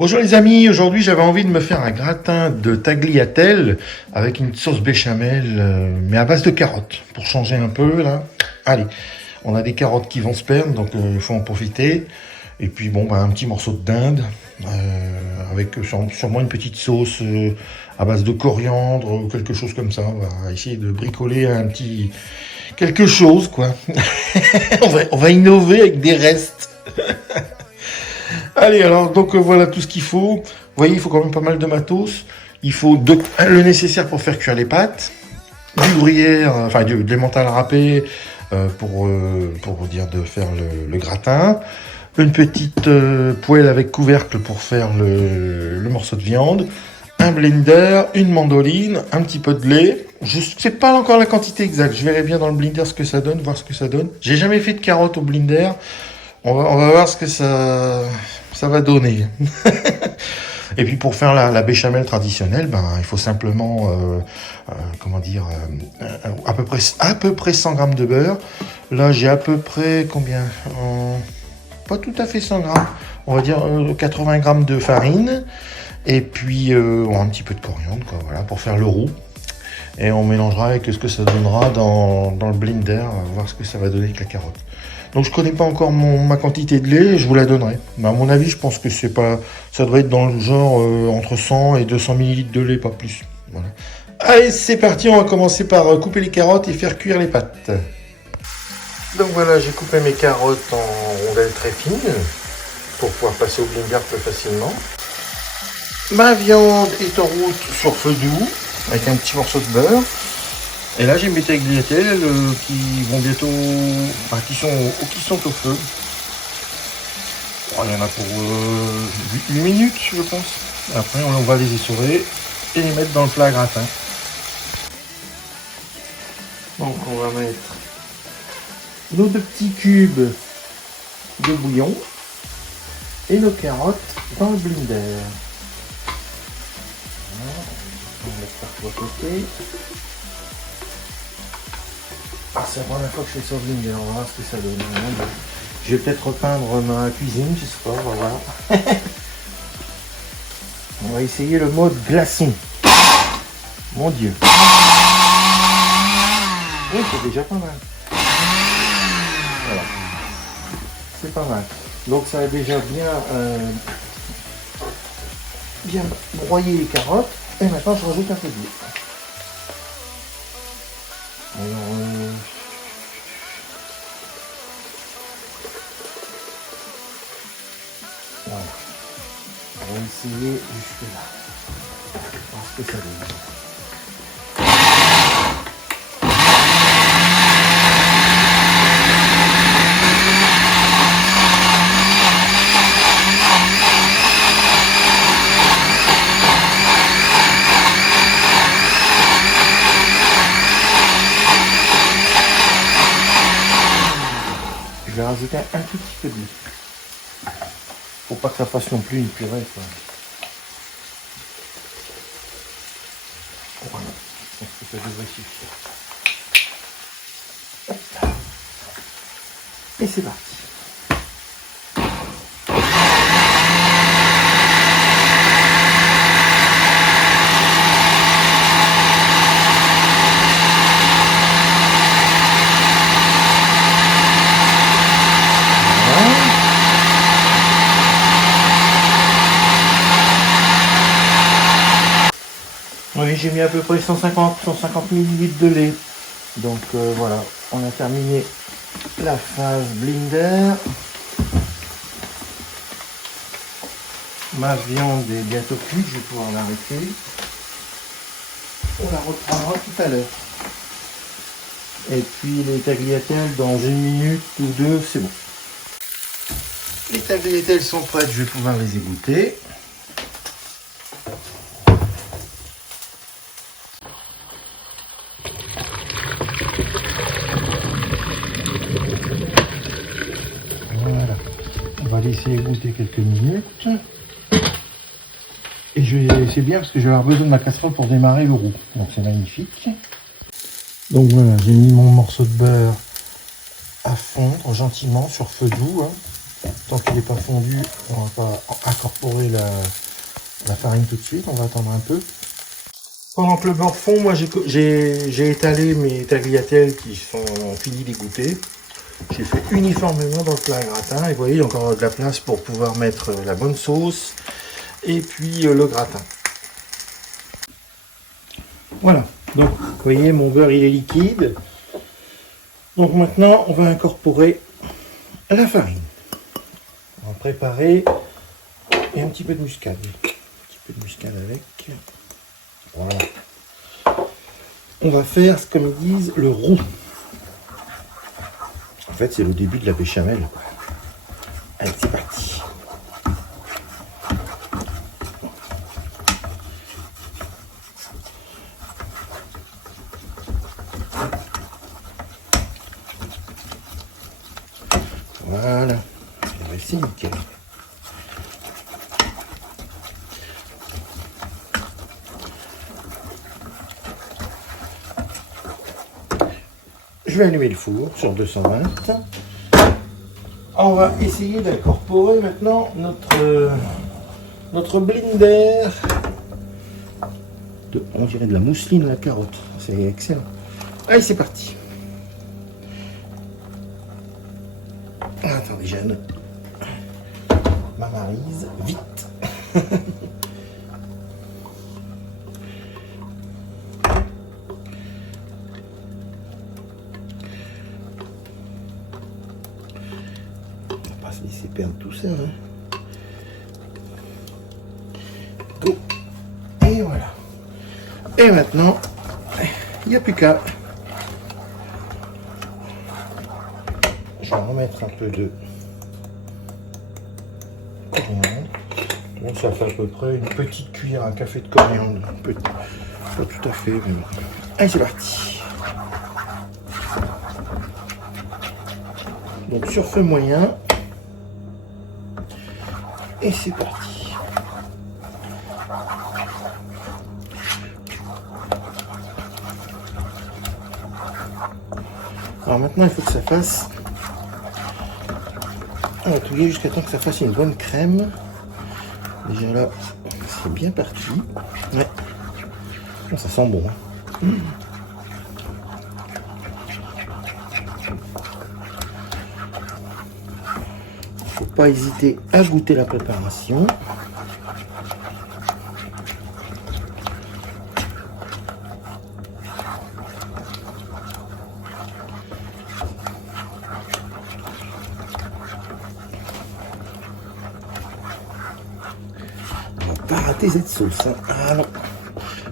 Bonjour les amis, aujourd'hui j'avais envie de me faire un gratin de tagliatelle avec une sauce béchamel, mais à base de carottes, pour changer un peu là. Allez, on a des carottes qui vont se perdre, donc il faut en profiter. Et puis bon, un petit morceau de dinde, avec sûrement une petite sauce à base de coriandre ou quelque chose comme ça. On va essayer de bricoler un petit quelque chose quoi. On va innover avec des restes. Allez, alors, donc voilà tout ce qu'il faut. Vous voyez, il faut quand même pas mal de matos. Il faut le nécessaire pour faire cuire les pâtes, du gruyère, enfin de l'emmental râpé pour dire de faire le gratin, une petite poêle avec couvercle pour faire le morceau de viande, un blender, une mandoline, un petit peu de lait. Je ne sais pas encore la quantité exacte. Je verrai bien dans le blender ce que ça donne, voir ce que ça donne. J'ai jamais fait de carottes au blender. On va voir ce que ça va donner. Et puis pour faire la béchamel traditionnelle, il faut simplement, à peu près 100 grammes de beurre. Là, j'ai à peu près combien pas tout à fait 100 grammes. On va dire 80 grammes de farine. Et puis un petit peu de coriandre, quoi, voilà, pour faire le roux. Et on mélangera avec ce que ça donnera dans le blender. On va voir ce que ça va donner avec la carotte. Donc je connais pas encore ma quantité de lait, je vous la donnerai. Mais à mon avis, je pense que ça doit être dans le genre entre 100 et 200 ml de lait, pas plus. Voilà. Allez, c'est parti, on va commencer par couper les carottes et faire cuire les pâtes. Donc voilà, j'ai coupé mes carottes en rondelles très fines pour pouvoir passer au blender plus facilement. Ma viande est en route sur feu doux avec un petit morceau de beurre. Et là, j'ai mes tagliatelles qui vont bientôt, qui sont au feu. Il y en a pour 8 minutes, je pense. Après, on va les essorer et les mettre dans le plat à gratin. Donc, on va mettre nos 2 petits cubes de bouillon et nos carottes dans le blender. Voilà. On va mettre partout à côté. C'est la première fois que je fais ça au blender, on va voir ce que ça donne. Je vais peut-être repeindre ma cuisine, je sais pas, on va voir. On va essayer le mode glaçon. Mon Dieu. Oui, c'est déjà pas mal. Voilà. C'est pas mal. Donc ça a déjà bien broyé les carottes. Et maintenant je rajoute un peu d'eau. Voilà. On va essayer jusque là. Voir ce que ça donne. Je vais rajouter un tout petit peu de lait. Faut pas que ça fasse non plus une purée, quoi. Voilà, je pense que ça devrait suffire. Hop. Et c'est parti. Oui, j'ai mis à peu près 150 ml de lait. Donc voilà, on a terminé la phase blender. Ma viande est bientôt cuite, je vais pouvoir l'arrêter. On la reprendra tout à l'heure. Et puis les tagliatelles dans 1 minute ou 2, c'est bon. Les tagliatelles sont prêtes, je vais pouvoir les égoutter. Voilà, on va laisser égoutter quelques minutes. Et c'est bien parce que je vais avoir besoin de ma casserole pour démarrer le roux. Donc c'est magnifique. Donc voilà, j'ai mis mon morceau de beurre à fondre gentiment sur feu doux. Tant qu'il n'est pas fondu, on va pas incorporer la farine tout de suite, on va attendre un peu. Pendant que le beurre fond, moi j'ai étalé mes tagliatelles qui sont finis d'égoutter. J'ai fait uniformément dans le plat gratin et vous voyez, il y a encore de la place pour pouvoir mettre la bonne sauce et puis le gratin. Voilà, donc vous voyez mon beurre il est liquide. Donc maintenant on va incorporer la farine. On va préparer et un petit peu de muscade. Un petit peu de muscade avec. Voilà. On va faire, comme ils disent, le roux. En fait, c'est le début de la béchamel. Allez, c'est parti. Voilà. C'est nickel. Je vais allumer le four sur 220. On va essayer d'incorporer maintenant notre blender. On dirait de la mousseline à la carotte. C'est excellent. Allez, c'est parti. Attendez, Jeanne. Ma Maryse, vite. Se laisser perdre tout ça. Hein. Go. Et voilà. Et maintenant, il n'y a plus qu'à. Je vais remettre un peu de coriandre. Bon, ça fait à peu près une petite cuillère à café de coriandre. Pas tout à fait, mais bon. Allez, c'est parti. Donc sur feu moyen. Et c'est parti. Alors maintenant, il faut que ça fasse... On va touiller jusqu'à temps que ça fasse une bonne crème. Déjà là, c'est bien parti. Ouais. Oh, ça sent bon. Hein. Faut pas hésiter à goûter la préparation. On va pas rater cette sauce. Hein. Ah non.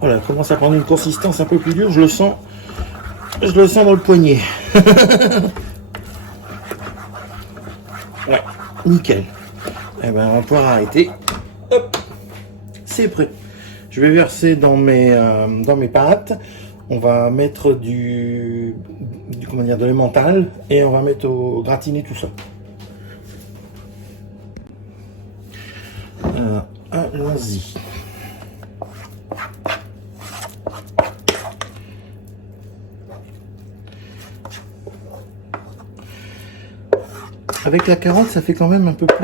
Voilà, elle commence à prendre une consistance un peu plus dure. Je le sens dans le poignet. Ouais, nickel. Eh ben, on va pouvoir arrêter. Hop, c'est prêt. Je vais verser dans mes pâtes. On va mettre de l'emmental et on va mettre au gratiné tout ça. Alors, allons-y. Avec la carotte, ça fait quand même un peu plus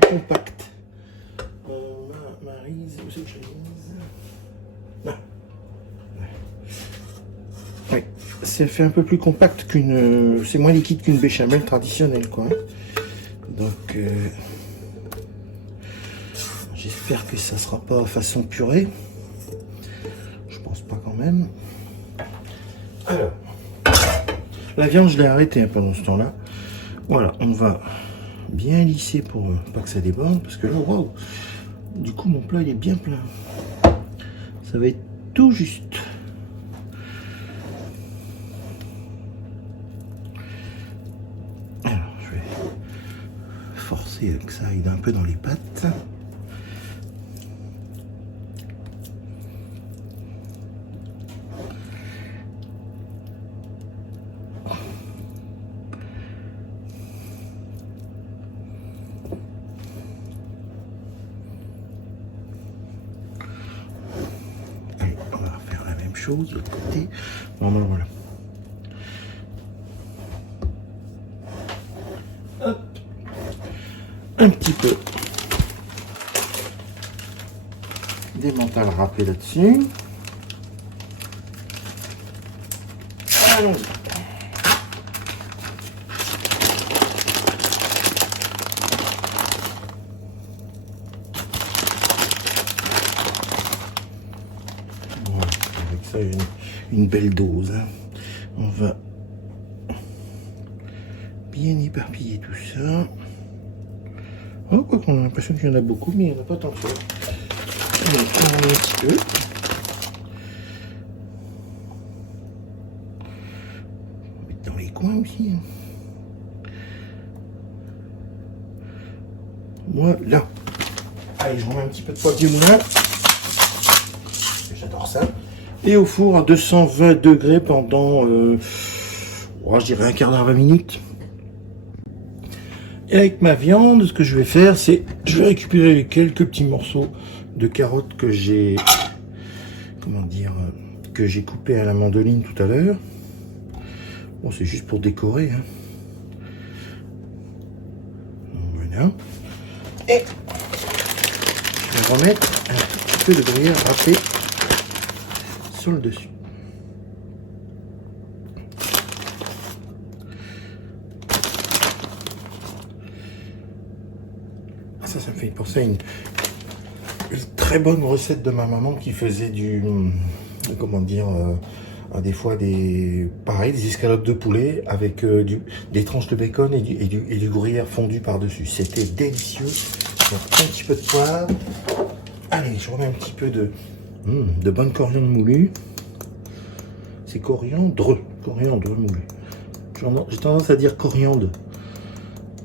compact. Maryse, où c'est que je l'ai mise? Là. Oui, ça fait un peu plus compact qu'une... C'est moins liquide qu'une béchamel traditionnelle, quoi. Donc, j'espère que ça sera pas façon purée. Je pense pas quand même. Alors, la viande, je l'ai arrêtée pendant ce temps-là. Voilà, on va bien lisser pour pas que ça déborde, parce que là, waouh, du coup, mon plat, il est bien plein. Ça va être tout juste. Alors, je vais forcer que ça aille un peu dans les pâtes. De l'autre côté. Bon, ben voilà. un petit peu d'émental râpé là-dessus. Allons-y. Voilà, avec ça, une belle dose. Hein. On va bien éparpiller tout ça. Oh, quoi qu'on a l'impression qu'il y en a beaucoup, mais il n'y en a pas tant que ça. Allez, on va un petit peu. On va mettre dans les coins aussi. Voilà. Allez, je remets un petit peu de poivre du moulin. J'adore ça. Et au four à 220 degrés pendant, je dirais un quart d'heure, 20 minutes. Et avec ma viande, ce que je vais faire, c'est je vais récupérer les quelques petits morceaux de carottes que j'ai, que j'ai coupé à la mandoline tout à l'heure. Bon, c'est juste pour décorer. Hein. Donc, voilà. Et je vais remettre un petit peu de gruyère râpée sur le dessus. Ça me fait penser à une très bonne recette de ma maman qui faisait des fois des escalopes de poulet avec des tranches de bacon et du gruyère fondu par-dessus. C'était délicieux. Un petit peu de poivre. Allez, je remets un petit peu de bonne coriandre moulue. C'est coriandre moulu. J'ai tendance à dire coriandre.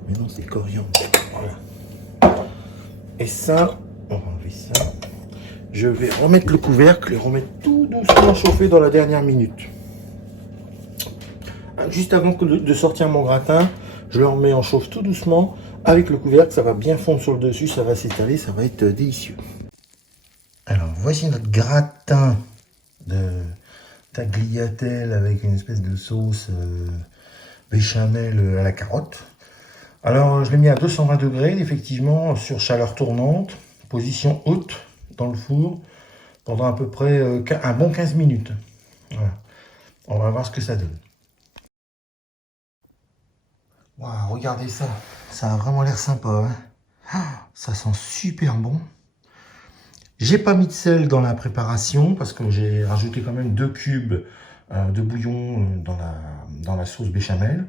Mais non, c'est coriandre. Voilà. Et ça, on va enlever ça. Je vais remettre le couvercle et remettre tout doucement chauffer dans la dernière minute. Juste avant de sortir mon gratin, je le remets en chauffe tout doucement. Avec le couvercle, ça va bien fondre sur le dessus, ça va s'étaler, ça va être délicieux. Alors, voici notre gratin de tagliatelle avec une espèce de sauce béchamel à la carotte. Alors, je l'ai mis à 220 degrés, effectivement, sur chaleur tournante, position haute dans le four, pendant à peu près un bon 15 minutes. Voilà. On va voir ce que ça donne. Waouh, regardez ça. Ça a vraiment l'air sympa. Hein, ça sent super bon. J'ai pas mis de sel dans la préparation parce que j'ai rajouté quand même 2 cubes de bouillon dans la sauce béchamel.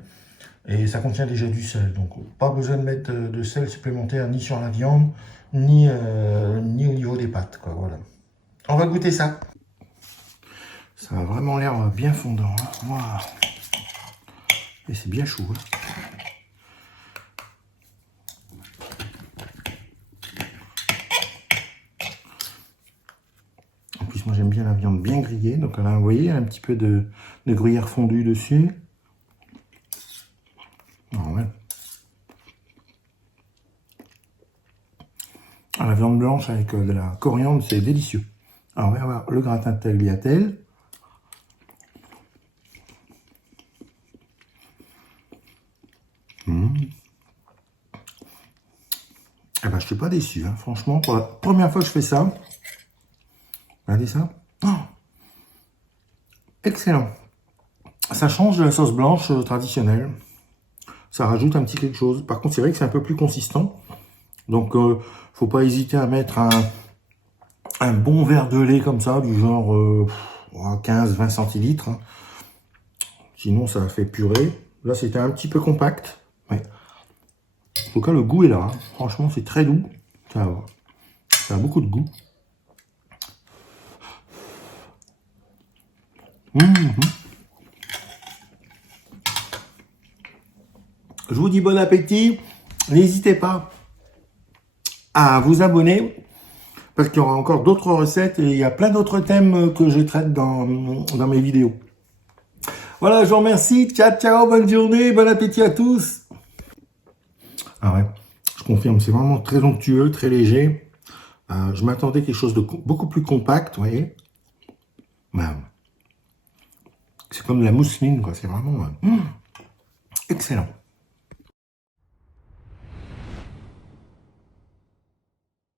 Et ça contient déjà du sel, donc pas besoin de mettre de sel supplémentaire ni sur la viande, ni au niveau des pâtes, quoi, voilà. On va goûter ça. Ça a vraiment l'air bien fondant. Hein. Wow. Et c'est bien chaud. Hein. En plus, moi j'aime bien la viande bien grillée, donc là, vous voyez, un petit peu de gruyère fondue dessus. Ah ouais. La viande blanche avec de la coriandre, c'est délicieux. Alors, on va avoir le gratin de tagliatelle. Eh ben, je suis pas déçu, hein. Franchement, pour la première fois que je fais ça, regardez ça. Oh, excellent. Ça change de la sauce blanche traditionnelle. Ça rajoute un petit quelque chose. Par contre, c'est vrai que c'est un peu plus consistant. Donc, faut pas hésiter à mettre un bon verre de lait comme ça, du genre 15-20 centilitres. Hein. Sinon, ça fait purée. Là, c'était un petit peu compact. Ouais. En tout cas, le goût est là. Hein. Franchement, c'est très doux. Ça a beaucoup de goût. Je vous dis bon appétit. N'hésitez pas à vous abonner parce qu'il y aura encore d'autres recettes et il y a plein d'autres thèmes que je traite dans mes vidéos. Voilà, je vous remercie. Ciao, ciao, bonne journée, bon appétit à tous. Ah ouais, je confirme, c'est vraiment très onctueux, très léger. Je m'attendais à quelque chose de beaucoup plus compact, vous voyez. C'est comme de la mousseline, quoi. C'est vraiment excellent.